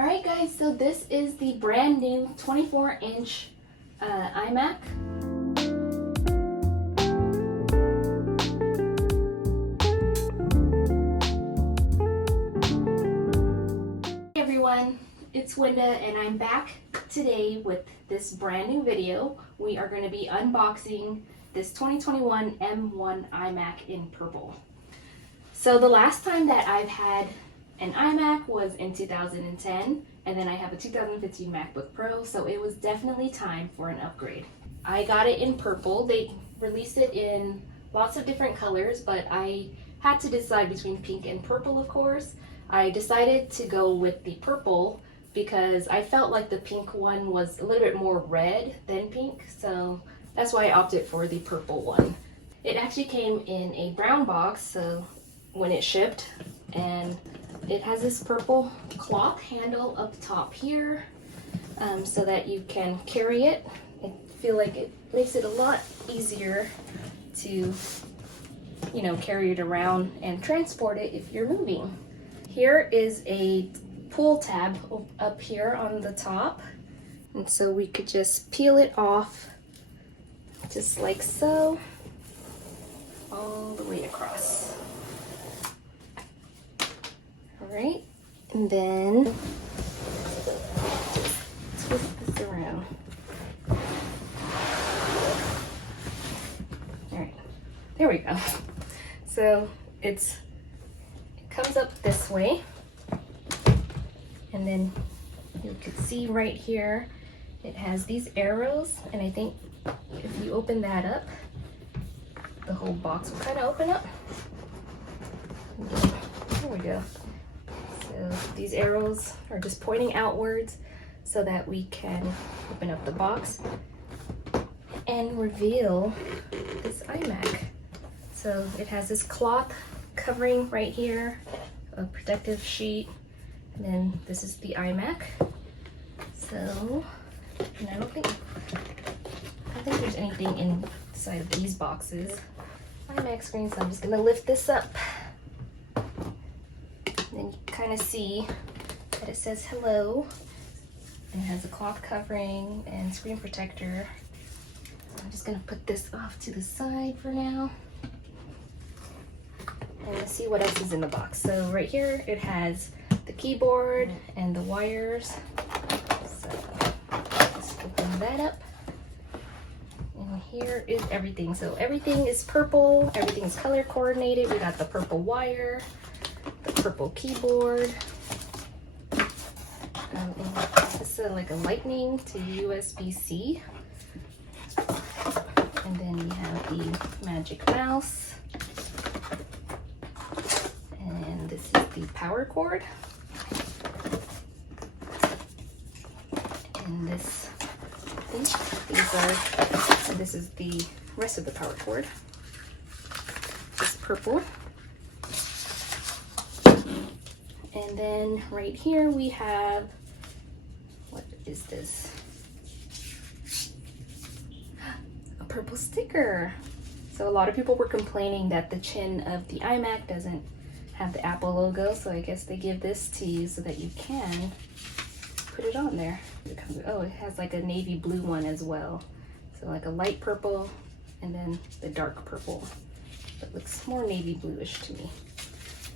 Alright guys, so this is the brand new 24-inch iMac. Hey everyone, it's Wenda and I'm back today with this brand new video. We are going to be unboxing this 2021 M1 iMac in purple. So the last time that I've had an iMac was in 2010, and then I have a 2015 MacBook Pro, so it was definitely time for an upgrade. I got it in purple. They released it in lots of different colors, but I had to decide between pink and purple, of course. I decided to go with the purple because I felt like the pink one was a little bit more red than pink, so that's why I opted for the purple one. It actually came in a brown box, so when it shipped, and it has this purple cloth handle up top here, so that you can carry it. I feel like it makes it a lot easier to, carry it around and transport it if you're moving. Here is a pull tab up here on the top, and so we could just peel it off just like so, all the way across. Alright, and then twist this around. Alright, there we go. So it comes up this way, and then you can see right here it has these arrows, and I think if you open that up, the whole box will kind of open up. There we go. So these arrows are just pointing outwards so that we can open up the box and reveal this iMac. So it has this cloth covering right here, a protective sheet, and then this is the iMac. So, and I don't think there's anything inside of these boxes. iMac screen, so I'm just gonna lift this up. Then you kind of see that it says hello. It has a cloth covering and screen protector. I'm just gonna put this off to the side for now. And let's see what else is in the box. So right here it has the keyboard and the wires. So let's open that up. And here is everything. So everything is purple, everything is color coordinated. We got the purple wire, the purple keyboard. This is like a lightning to USB-C. And then we have the magic mouse. And this is the power cord. And this, this is the rest of the power cord. It's purple. And then right here we have, what is this? A purple sticker. So a lot of people were complaining that the chin of the iMac doesn't have the Apple logo, so I guess they give this to you so that you can put it on there. Oh, it has like a navy blue one as well. So like a light purple and then the dark purple. It looks more navy bluish to me.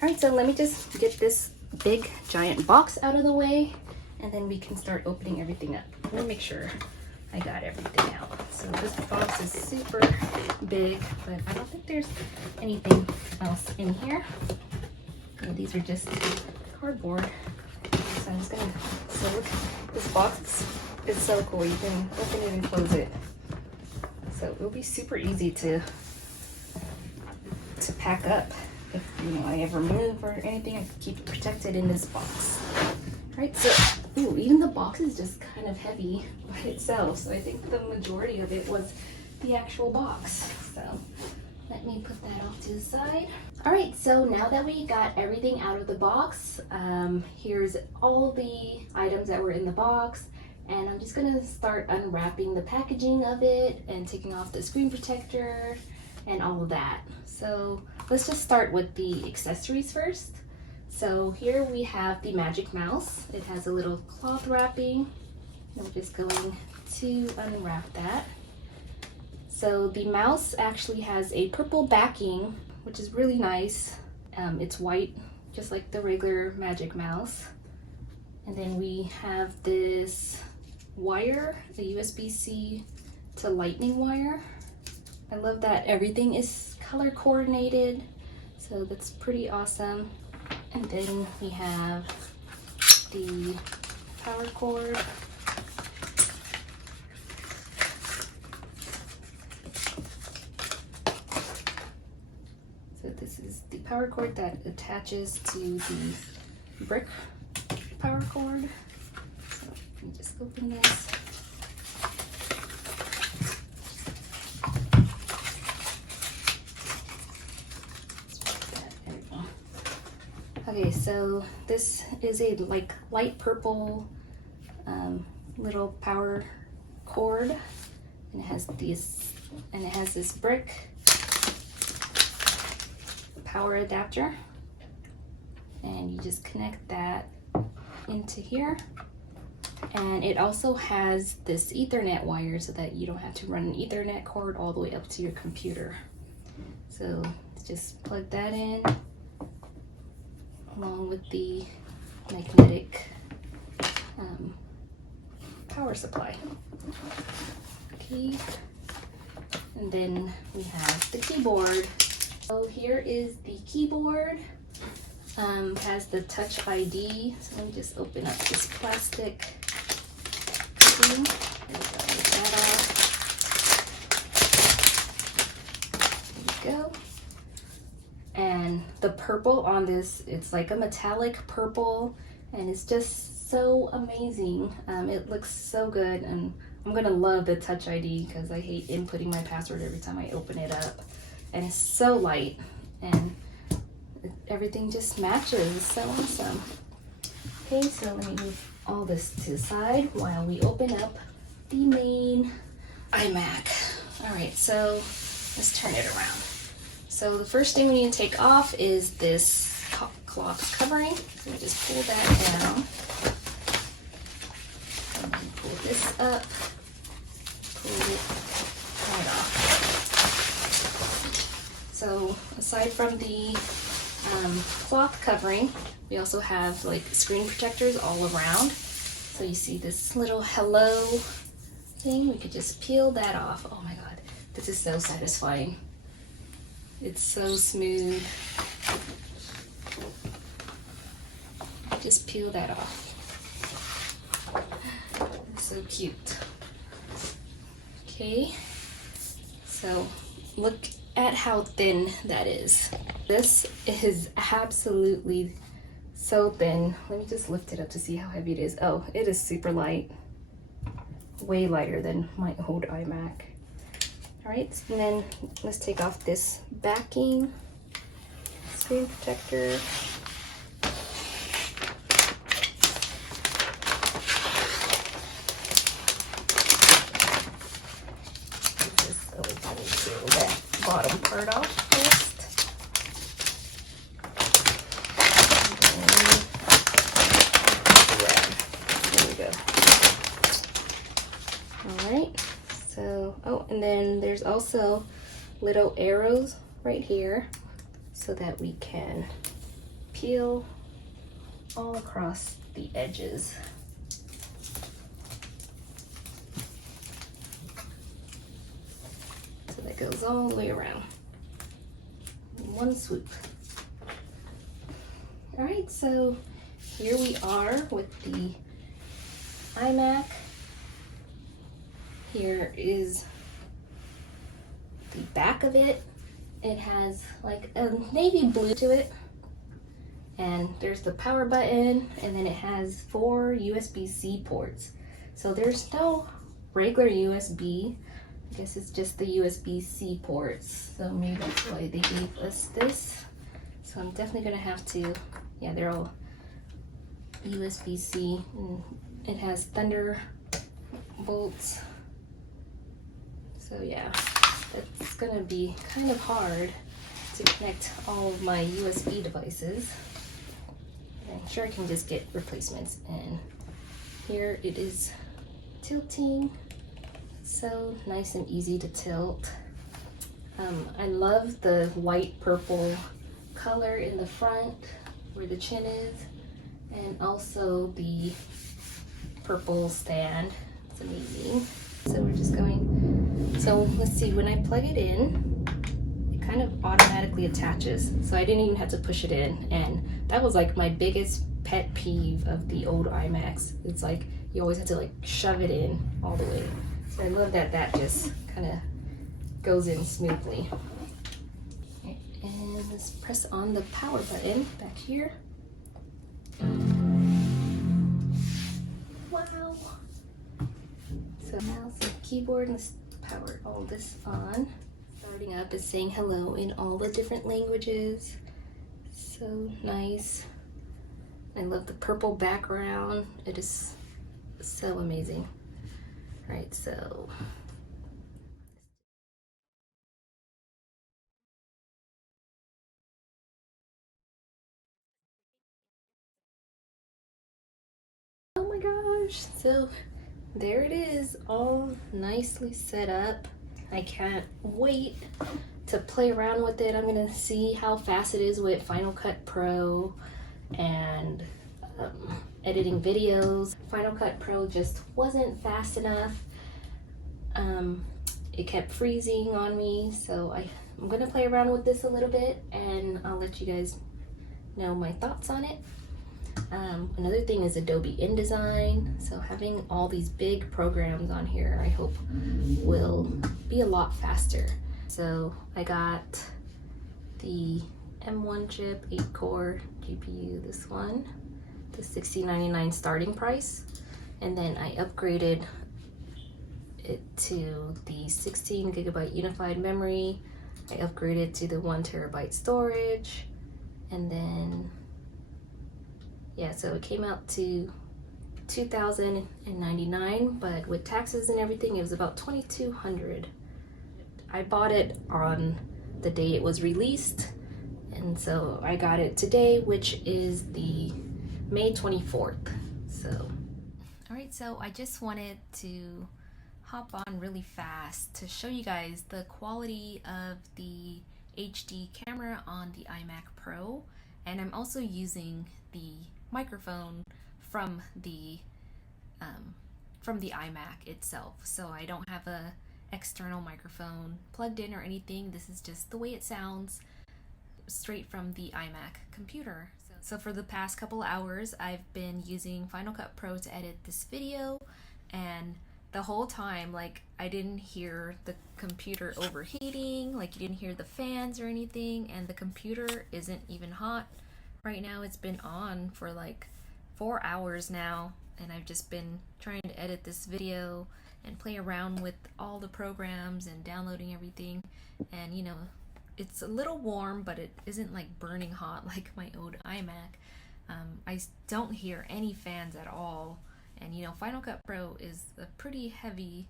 All right, so let me just get this big giant box out of the way, and then we can start opening everything up. Let me make sure I got everything out. So this box is super big, but I don't think there's anything else in here. These are just cardboard. So I'm just gonna, so look, this box is so cool. You can open it and close it. So it'll be super easy to pack up. If I ever move or anything, I can keep it protected in this box. Right, so even the box is just kind of heavy by itself. So I think the majority of it was the actual box. So let me put that off to the side. All right, so now that we got everything out of the box, here's all the items that were in the box. And I'm just gonna start unwrapping the packaging of it and taking off the screen protector and all of that. So let's just start with the accessories first. So here we have the Magic Mouse. It has a little cloth wrapping. I'm just going to unwrap that. So the mouse actually has a purple backing, which is really nice. It's white, just like the regular Magic Mouse. And then we have this wire, the USB-C to lightning wire. I love that everything is color coordinated, so that's pretty awesome. And then we have the power cord. So this is the power cord that attaches to the brick power cord. So let me just open this. Okay, so this is a like light purple little power cord, and it has this brick power adapter, and you just connect that into here. And it also has this Ethernet wire so that you don't have to run an Ethernet cord all the way up to your computer. So just plug that in along with the magnetic power supply. Okay, and then we have the keyboard. So here is the keyboard. Has the Touch ID. So let me just open up this plastic thing. Take that off. There we go. And the purple on this, it's like a metallic purple, and it's just so amazing. It looks so good, and I'm gonna love the Touch ID because I hate inputting my password every time I open it up. And it's so light, and everything just matches. It's so awesome. Okay, so let me move all this to the side while we open up the main iMac. All right, so let's turn it around. So the first thing we need to take off is this cloth covering. So we just pull that down. And then pull this up. Pull it right off. So aside from the cloth covering, we also have like screen protectors all around. So you see this little hello thing. We could just peel that off. Oh my god, this is so satisfying. It's so smooth. Just peel that off. It's so cute. Okay, so look at how thin that is. This is absolutely so thin. Let me just lift it up to see how heavy it is. Oh, it is super light. Way lighter than my old iMac. All right, and then let's take off this backing screen protector. Just peel that bottom part off first. There we go. All right. So, oh, and then there's also little arrows right here so that we can peel all across the edges. So that goes all the way around in one swoop. All right, so here we are with the iMac. Here is the back of it. It has like a navy blue to it. And there's the power button, and then it has 4 USB-C ports. So there's no regular USB. I guess it's just the USB-C ports. So maybe that's why they gave us this. So I'm definitely gonna have to, yeah, they're all USB-C. And it has Thunderbolts. So yeah, it's gonna be kind of hard to connect all of my USB devices. I'm sure I can just get replacements. And here it is tilting. So nice and easy to tilt. I love the white purple color in the front where the chin is, and also the purple stand. It's amazing. So we're just going, so let's see, when I plug it in, it kind of automatically attaches. So I didn't even have to push it in. And that was like my biggest pet peeve of the old iMacs. It's like you always have to like shove it in all the way. So I love that that just kind of goes in smoothly. And let's press on the power button back here. Wow. So mouse and keyboard, and let's power all this on. Starting up is saying hello in all the different languages. So nice. I love the purple background. It is so amazing. All right, so oh my gosh, so there it is, all nicely set up. I can't wait to play around with it. I'm gonna see how fast it is with Final Cut Pro and editing videos. Final Cut Pro just wasn't fast enough. It kept freezing on me, so I'm gonna play around with this a little bit and I'll let you guys know my thoughts on it. Another thing is Adobe Indesign. So having all these big programs on here, I hope will be a lot faster. So I got the M1 chip, 8-core GPU, this one, the $60.99 starting price. And then I upgraded it to the 16GB unified memory. I upgraded to the 1TB storage. And then yeah, so it came out to $2,099, but with taxes and everything, it was about $2,200. I bought it on the day it was released, and so I got it today, which is the May 24th. So, all right, so I just wanted to hop on really fast to show you guys the quality of the HD camera on the iMac Pro, and I'm also using the microphone from the iMac itself. So I don't have a external microphone plugged in or anything. This is just the way it sounds straight from the iMac computer. So for the past couple hours, I've been using Final Cut Pro to edit this video, and the whole time, like, I didn't hear the computer overheating, like you didn't hear the fans or anything, and the computer isn't even hot. Right now it's been on for like 4 hours now, and I've just been trying to edit this video and play around with all the programs and downloading everything. And you know, it's a little warm, but it isn't like burning hot like my old iMac. I don't hear any fans at all, and you know, Final Cut Pro is a pretty heavy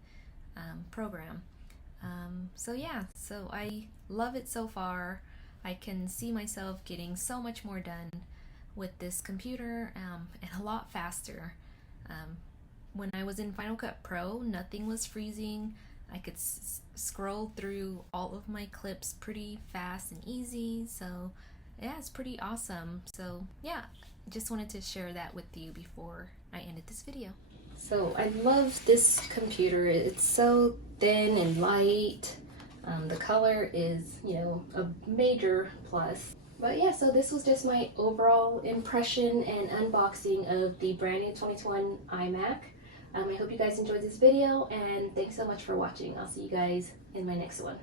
program. So yeah, so I love it so far. I can see myself getting so much more done with this computer, and a lot faster. When I was in Final Cut Pro, nothing was freezing. I could scroll through all of my clips pretty fast and easy. So yeah, it's pretty awesome. So yeah, just wanted to share that with you before I ended this video. So I love this computer. It's so thin and light. The color is, you know, a major plus. But yeah, so this was just my overall impression and unboxing of the brand new 2021 iMac. I hope you guys enjoyed this video, and thanks so much for watching. I'll see you guys in my next one.